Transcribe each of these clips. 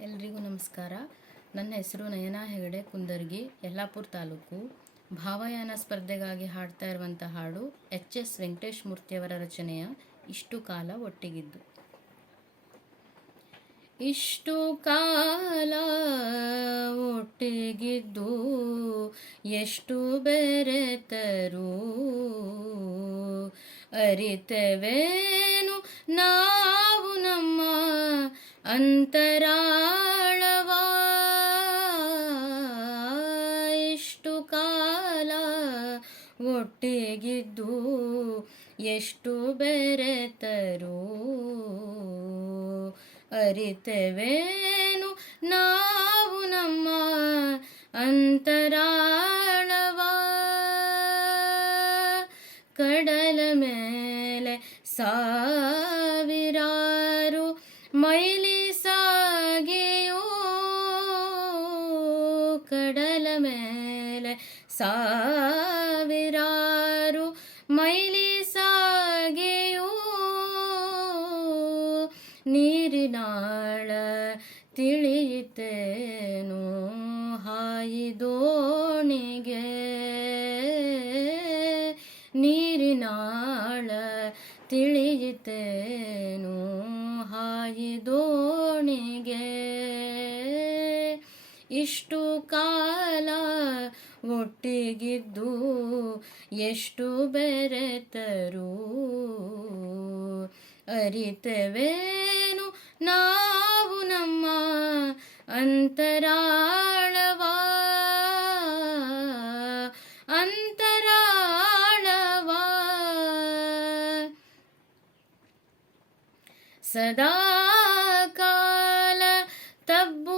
ಎಲ್ರಿಗೂ ನಮಸ್ಕಾರ. ನನ್ನ ಹೆಸರು ನಯನಾ ಹೆಗಡೆ, ಕುಂದರ್ಗಿ, ಯಲ್ಲಾಪುರ ತಾಲೂಕು. ಭಾವಯಾನ ಸ್ಪರ್ಧೆಗಾಗಿ ಹಾಡ್ತಾ ಇರುವಂಥ ಹಾಡು ಎಚ್ ಎಸ್ ವೆಂಕಟೇಶ್ ಮೂರ್ತಿಯವರ ರಚನೆಯ ಇಷ್ಟು ಕಾಲ ಒಟ್ಟಿಗಿದ್ದು. ಇಷ್ಟು ಕಾಲ ಒಟ್ಟಿಗಿದ್ದು ಎಷ್ಟು ಬೆರೆತರು? ಅರಿತವೇನು ನಮ್ಮ ಅಂತರಾಳವ ಇಷ್ಟು ಕಾಲ ಒಟ್ಟಿಗಿದ್ದು ಎಷ್ಟು ಬೆರೆತರು? ಅರಿತವೇನು ನಾವು ನಮ್ಮ ಅಂತರಾಳವ ಕಡಲ ಮೇಲೆ ಸಾವಿರಾರು ಮೈಲಿ ಮೇಲೆ ಸಾವಿರಾರು ಮೈಲಿ ಸಾಗೆಯೂ ನೀರಿನಾಳ ತಿಳಿಯಿತೇನು? ಹಾಯಿದೋಣಿಗೆ ನೀರಿನಾಳ ತಿಳಿಯಿತೇನು? ಹಾಯಿದೋಣಿಗೆ ಇಷ್ಟು ಕಾಲ ಒಟ್ಟಿಗಿದ್ದು ಎಷ್ಟು ಬೆರೆತರು? ಅರಿತವೇನು? ನಾವು ನಮ್ಮ ಅಂತರಾಳವ. ಅಂತರಾಳವ. ಸದಾ ಕಾಲ ತಬ್ಬುವಂತೆ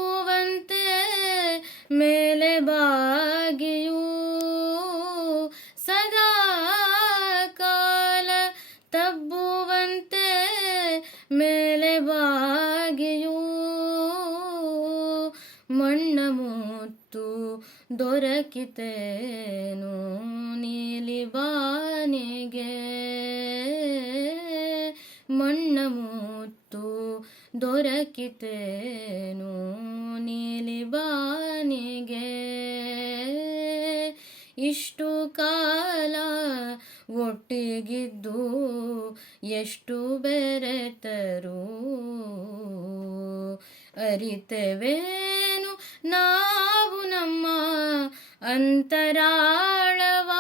ಬಾಗಿಯೂ ಸದಾ ಕಾಲ ತಬ್ಬುವಂತೆ ಮೇಲೆ ಬಾಗೆಯೂ ಮುತ್ತು ದೊರಕಿತೇನು ನೀಲಿ ಬಾನಿಗೆ. ಮುತ್ತು ದೊರಕಿತೇನು ನೀಲಿ ಬಾನಿಗೆ. ಇಷ್ಟು ಕಾಲ ಒಟ್ಟಿಗಿದ್ದು ಎಷ್ಟು ಬೆರೆತರು? ಅರಿತವೇನು? ನಾವು ನಮ್ಮ ಅಂತರಾಳವ